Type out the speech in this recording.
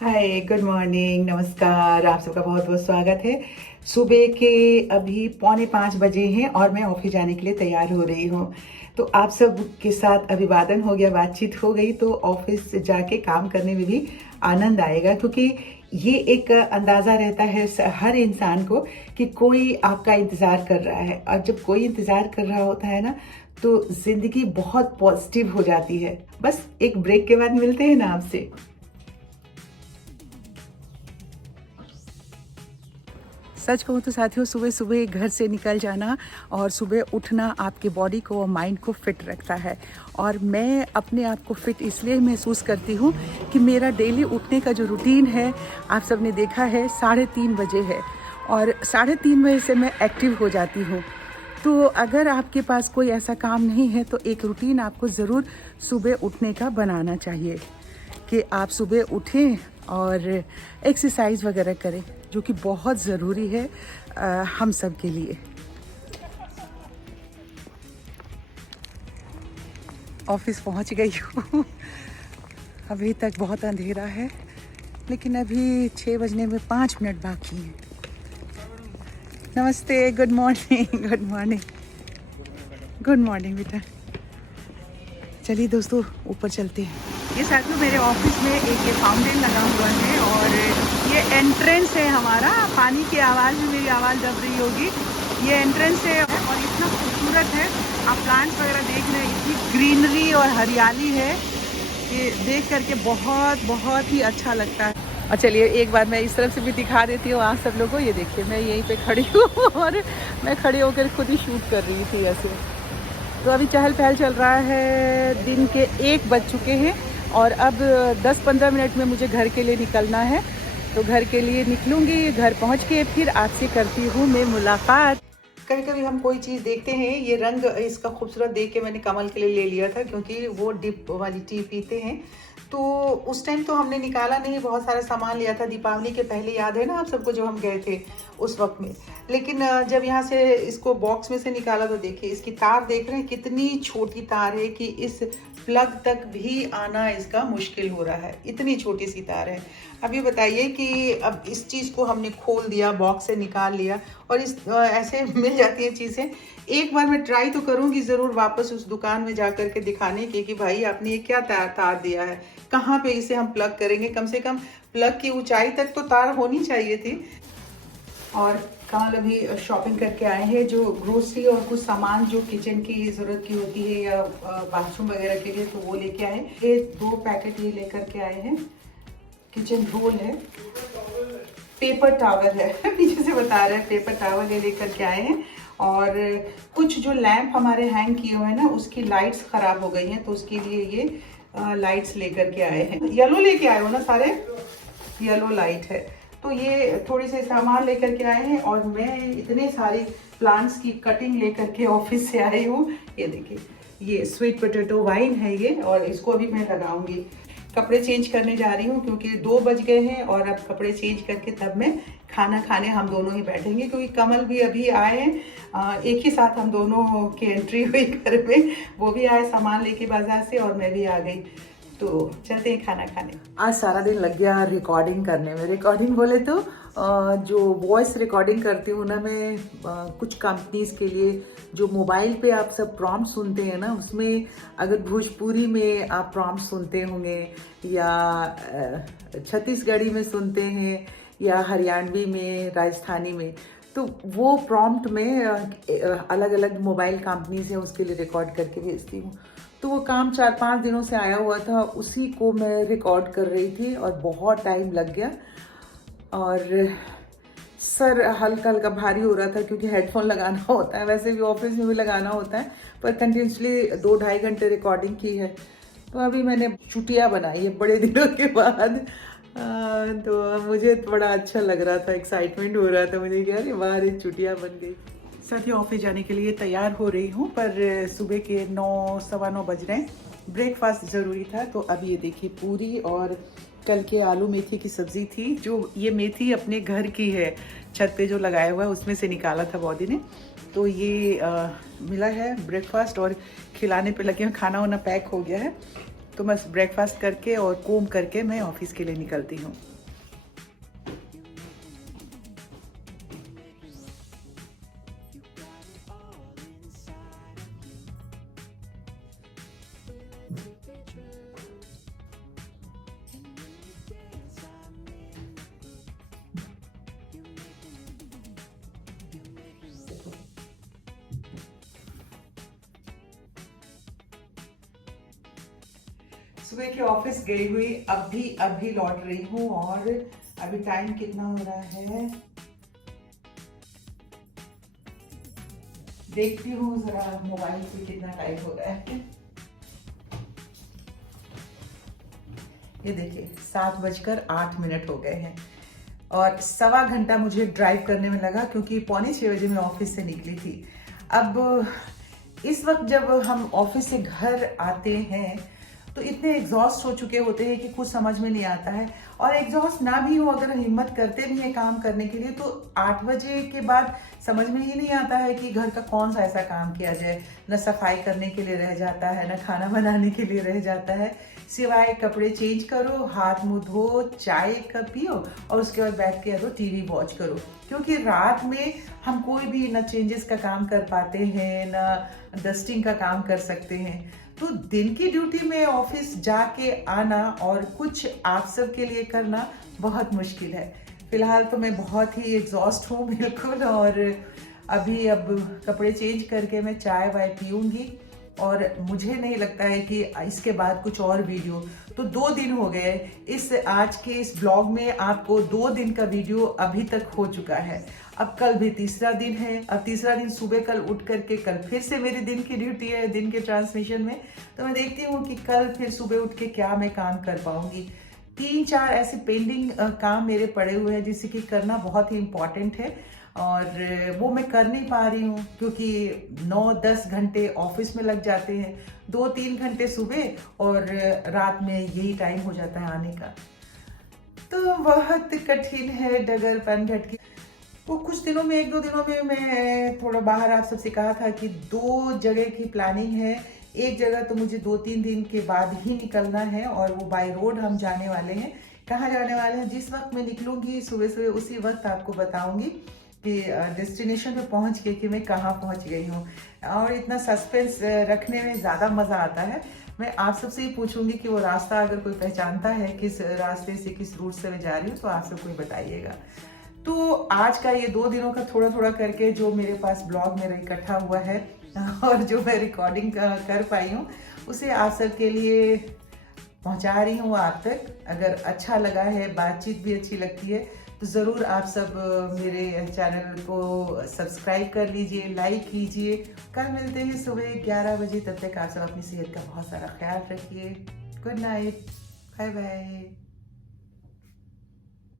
हाय, good morning, नमस्कार। आप सबका बहुत बहुत स्वागत है। सुबह के अभी 4:45 बजे हैं और मैं ऑफिस जाने के लिए तैयार हो रही हूँ। तो आप सब के साथ अभिवादन हो गया, बातचीत हो गई, तो ऑफिस जाके काम करने में भी आनंद आएगा, क्योंकि ये एक अंदाज़ा रहता है हर इंसान को कि कोई आपका इंतज़ार कर रहा है। और जब कोई इंतज़ार कर रहा होता है ना, तो ज़िंदगी बहुत पॉजिटिव हो जाती है। बस एक ब्रेक के बाद मिलते हैं ना आपसे। सच कहूँ तो साथियों, सुबह सुबह घर से निकल जाना और सुबह उठना आपके बॉडी को और माइंड को फिट रखता है। और मैं अपने आप को फिट इसलिए महसूस करती हूँ कि मेरा डेली उठने का जो रूटीन है, आप सब ने देखा है, 3:30 बजे है। और 3:30 बजे से मैं एक्टिव हो जाती हूँ। तो अगर आपके पास कोई ऐसा काम नहीं है तो एक रूटीन आपको ज़रूर सुबह उठने का बनाना चाहिए कि आप सुबह उठें और एक्सरसाइज वगैरह करें, जो कि बहुत ज़रूरी है हम सब के लिए। ऑफिस पहुंच गई हूँ। अभी तक बहुत अंधेरा है, लेकिन अभी 6 बजने में 5 मिनट बाकी हैं। नमस्ते, good morning, good morning, good morning बेटा। चलिए दोस्तों, ऊपर चलते हैं। ये साथियों, मेरे ऑफिस में एक ये फाउंटेन लगा हुआ है और ये एंट्रेंस है हमारा। पानी की आवाज़ में मेरी आवाज़ दब रही होगी। ये एंट्रेंस है और इतना खूबसूरत है। आप प्लांट्स वगैरह देख रहे हैं, इतनी ग्रीनरी और हरियाली है कि देख करके बहुत बहुत ही अच्छा लगता है। और चलिए एक बार मैं इस तरफ से भी दिखा देती हूँ आप सब लोगों को। ये देखिए, मैं यहीं पे खड़ी हूँ और मैं खड़ी होकर खुद ही शूट कर रही थी ऐसे। तो अभी चहल पहल चल रहा है। दिन के 1 बज चुके हैं और अब 10-15 मिनट में मुझे घर के लिए निकलना है। तो घर के लिए निकलूँगी, घर पहुँच के फिर आपसे करती हूँ मैं मुलाकात। कभी कभी हम कोई चीज़ देखते हैं, ये रंग इसका खूबसूरत देख के मैंने कमल के लिए ले लिया था, क्योंकि वो डिप वाली टी पीते हैं। तो उस टाइम तो हमने निकाला नहीं, बहुत सारा सामान लिया था दीपावली के पहले, याद है ना आप सबको, जो हम गए थे उस वक्त में। लेकिन जब यहाँ से इसको बॉक्स में से निकाला तो देखिए, इसकी तार देख रहे हैं, कितनी छोटी तार है कि इस प्लग तक भी आना इसका मुश्किल हो रहा है। इतनी छोटी सी तार है। अब ये बताइए कि अब इस चीज़ को हमने खोल दिया, बॉक्स से निकाल लिया, और इस ऐसे मिल जाती हैं चीज़ें। एक बार मैं ट्राई तो करूँगी ज़रूर वापस उस दुकान में जा कर के दिखाने की कि भाई आपने ये क्या तार दिया है, कहाँ पे इसे हम प्लग करेंगे। कम से कम प्लग की ऊंचाई तक तो तार होनी चाहिए थी। और कल अभी शॉपिंग करके आए हैं, जो ग्रोसरी और कुछ सामान जो किचन की ज़रूरत की होती है या बाथरूम वगैरह के लिए, तो वो लेके आए। ये 2 पैकेट ये लेकर के आए हैं। किचन रोल है, पेपर टावल है पीछे से बता रहे हैं, पेपर टावल ये लेकर के आए हैं। और कुछ जो लैंप हमारे हैंग किए हुए हैं ना, उसकी लाइट्स ख़राब हो गई हैं, तो उसके लिए ये लाइट्स लेकर के आए हैं। येलो लेके आए हो ना सारे, येलो लाइट है। तो ये थोड़ी से सामान लेकर के आए हैं। और मैं इतने सारी प्लांट्स की कटिंग लेकर के ऑफिस से आई हूँ। ये देखिए, ये स्वीट पोटैटो वाइन है ये, और इसको अभी मैं लगाऊंगी। कपड़े चेंज करने जा रही हूँ, क्योंकि 2 बज गए हैं और अब कपड़े चेंज करके तब मैं खाना खाने हम दोनों ही बैठेंगे, क्योंकि कमल भी अभी आए हैं। एक ही साथ हम दोनों की एंट्री हुई घर में। वो भी आए सामान लेके बाजार से और मैं भी आ गई। तो चलते हैं खाना खाने। आज सारा दिन लग गया रिकॉर्डिंग करने में। रिकॉर्डिंग बोले तो जो वॉइस रिकॉर्डिंग करती हूँ ना मैं, कुछ कंपनीज के लिए, जो मोबाइल पे आप सब प्रॉम्प्ट सुनते हैं ना, उसमें अगर भोजपुरी में आप प्रॉम्प्ट सुनते होंगे या छत्तीसगढ़ी में सुनते हैं या हरियाणवी में, राजस्थानी में, तो वो प्रॉम्प्ट में अलग अलग मोबाइल कंपनीज हैं, उसके लिए रिकॉर्ड करके भेजती हूँ। तो वो काम 4-5 दिनों से आया हुआ था, उसी को मैं रिकॉर्ड कर रही थी और बहुत टाइम लग गया। और सर हल्का हल्का भारी हो रहा था, क्योंकि हेडफोन लगाना होता है, वैसे भी ऑफिस में भी लगाना होता है, पर कंटिन्यूसली 2-2.5 घंटे रिकॉर्डिंग की है। तो अभी मैंने चुटिया बनाई है बड़े दिनों के बाद। तो मुझे बड़ा अच्छा लग रहा था, एक्साइटमेंट हो रहा था मुझे कि अरे वाह, रे चुटिया बन गई। साथ ही ऑफिस जाने के लिए तैयार हो रही हूँ, पर सुबह के 9, सवा 9 बज रहे हैं। ब्रेकफास्ट ज़रूरी था, तो अब ये देखिए, पूरी और कल के आलू मेथी की सब्ज़ी थी। जो ये मेथी अपने घर की है, छत पे जो लगाया हुआ है उसमें से निकाला था बॉडी ने। तो ये मिला है ब्रेकफास्ट, और खिलाने पे लगे हैं। खाना वाना पैक हो गया है। तो बस ब्रेकफास्ट करके और कोम करके मैं ऑफिस के लिए निकलती हूँ। सुबह के ऑफिस गई हुई अभी लौट रही हूँ और अभी टाइम कितना हो रहा है देखती हूँ जरा मोबाइल पे कितना टाइम हो रहा है। ये देखिए 7:08 हो गए हैं और 1.25 घंटा मुझे ड्राइव करने में लगा क्योंकि 5:45 बजे मैं ऑफिस से निकली थी। अब इस वक्त जब हम ऑफिस से घर आते हैं तो इतने एग्जॉस्ट हो चुके होते हैं कि कुछ समझ में नहीं आता है, और एग्जॉस्ट ना भी हो अगर हिम्मत करते भी हैं काम करने के लिए तो 8 बजे के बाद समझ में ही नहीं आता है कि घर का कौन सा ऐसा काम किया जाए। न सफाई करने के लिए रह जाता है, न खाना बनाने के लिए रह जाता है, सिवाय कपड़े चेंज करो, हाथ मुंह धो, चाय का पियो और उसके बाद बैठ के तो टीवी वॉच करो। क्योंकि रात में हम कोई भी न चेंजेस का काम कर पाते हैं, न डस्टिंग का काम कर सकते हैं। तो दिन की ड्यूटी में ऑफिस जाके आना और कुछ आप सब के लिए करना बहुत मुश्किल है। फिलहाल तो मैं बहुत ही एग्जॉस्ट हूँ बिल्कुल, और अब कपड़े चेंज करके मैं चाय वाय पीऊँगी और मुझे नहीं लगता है कि इसके बाद कुछ और वीडियो। तो 2 दिन हो गए इस आज के इस ब्लॉग में, आपको 2 दिन का वीडियो अभी तक हो चुका है। अब कल भी तीसरा दिन है। अब तीसरा दिन सुबह कल उठ करके कल फिर से मेरी दिन की ड्यूटी है दिन के ट्रांसमिशन में। तो मैं देखती हूँ कि कल फिर सुबह उठ के क्या मैं काम कर पाऊंगी। 3-4 ऐसे पेंडिंग काम मेरे पड़े हुए हैं जिसे कि करना बहुत ही इम्पोर्टेंट है और वो मैं कर नहीं पा रही हूँ क्योंकि 9-10 घंटे ऑफिस में लग जाते हैं, 2-3 घंटे सुबह और रात में यही टाइम हो जाता है आने का। तो बहुत कठिन है डगर पन भटकी। वो कुछ दिनों में 1-2 दिनों में मैं थोड़ा बाहर आप सबसे कहा था कि 2 जगह की प्लानिंग है। एक जगह तो मुझे 2-3 दिन के बाद ही निकलना है और वो बाय रोड हम जाने वाले हैं। कहाँ जाने वाले हैं जिस वक्त मैं निकलूंगी सुबह सुबह उसी वक्त आपको बताऊंगी कि डेस्टिनेशन पे पहुंच के कि मैं कहाँ पहुंच गई हूँ। और इतना सस्पेंस रखने में ज़्यादा मज़ा आता है। मैं आप सबसे ही पूछूंगी कि वो रास्ता अगर कोई पहचानता है किस रास्ते से किस रूट से मैं जा रही हूँ तो आप सब कोई बताइएगा। तो आज का ये 2 दिनों का थोड़ा थोड़ा करके जो मेरे पास ब्लॉग मेरा इकट्ठा हुआ है और जो मैं रिकॉर्डिंग कर पाई हूँ उसे आप सब के लिए पहुँचा रही हूँ आप तक। अगर अच्छा लगा है, बातचीत भी अच्छी लगती है तो ज़रूर आप सब मेरे चैनल को सब्सक्राइब कर लीजिए, लाइक कीजिए। कल मिलते हैं सुबह 11 बजे, तब तक आप सब अपनी सेहत का बहुत सारा ख्याल रखिए। Good night, bye bye.